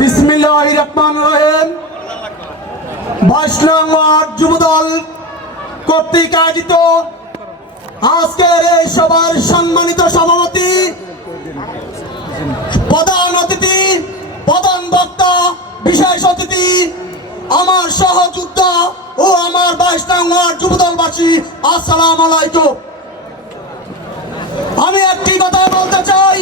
বিসমিল্লাহ রহমান রহিম। বৈষ্ণব যুবদল কর্তৃক আয়োজিত আজকের এই সভার সম্মানিত সভাপতি, প্রধান অতিথি, প্রধান বক্তা, বিশেষ অতিথি, আমার সহযোদ্ধা ও আমার বৈষ্ণব যুবদলবাসী, আসসালাম আলাইকুম। আমি একটি কথা বলতে চাই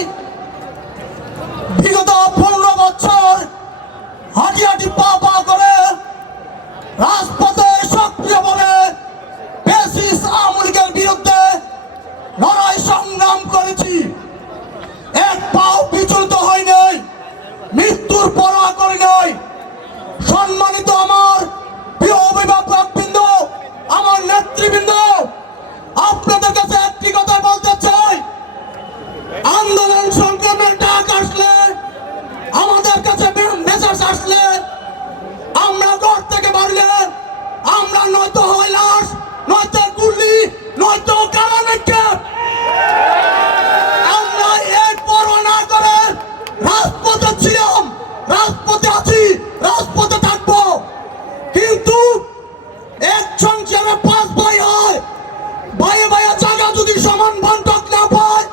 সংসারে পাঁচ ভাই হয়, ভাইয়ে ভাইয়ে জায়গা যদি সমান বন্টক না পায়,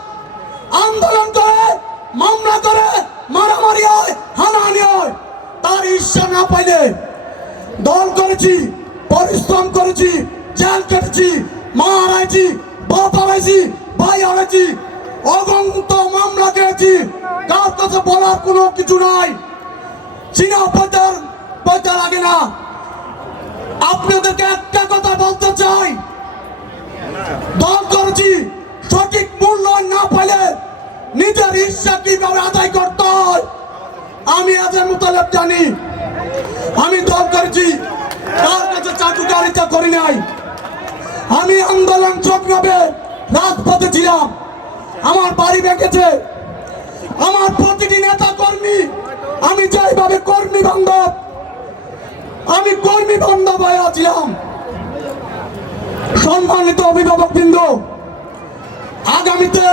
আন্দোলন করে, মামলা করে, মারামারি হয়, হানাহানি হয়, তার ইচ্ছা না পাইলে দল করেছি, পরিশ্রম করেছি, জেল কেটেছি, মা হারাইছি, বাপ হারাইছি, ভাই হারাইছি অগন্ত মামলা দিয়েছি কার কাছে বলার কোনো কিছু নাই, চীনা পয়তার পয়তা লাগে না আপনাদেরকে একটা কথা বলতে চাই দল করেছি সঠিক মূল্যায়ন না পাইলে নিজের ইচ্ছা কীভাবে আদায় করতে হয়? আমি আজের মোতালেব জানি। আমি দল করেছি, তার কাছে চাকু কারিতা করি নাই। আমি আন্দোলন চক্রবে রাজপথে ছিলাম। আমার বাড়ি ভেঙেছে। আমার প্রতিটি নেতা কর্মী, আমি যেভাবে কর্মী বান্ধব, আমি কর্মী বান্ধব হয়ে আছিলাম। সম্মানিত অভিভাবক বৃন্দ আগামীতে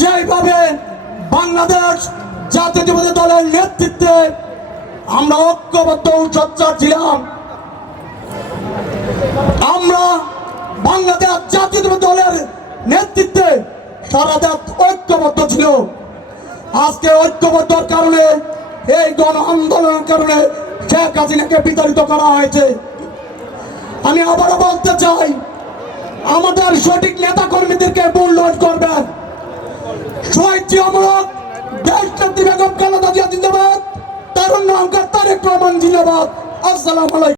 যেভাবে বাংলাদেশ জাতীয়তাবাদী দলের নেতৃত্বে আমরা ঐক্যবদ্ধ সচ্চার ছিলাম, আমরা বাংলাদেশ জাতীয়তাবাদী দলের নেতৃত্বে সারা দেশ ঐক্যবদ্ধ ছিল। আজকে ঐক্যবদ্ধর কারণে, এই গণ আন্দোলনের কারণে শেখ হাসিনাকে বিতাড়িত করা হয়েছে। আমি আবারও বলতে চাই, আমাদের সঠিক নেতা কর্মীদেরকে মূল্যায়ন করবেন। শহীদ অমরক দেশ নেত্রী বেগম কালাদা জিন্দাবাদ তারুণ্য অঙ্কার তারেক রহমান জিন্দাবাদ। আসসালাম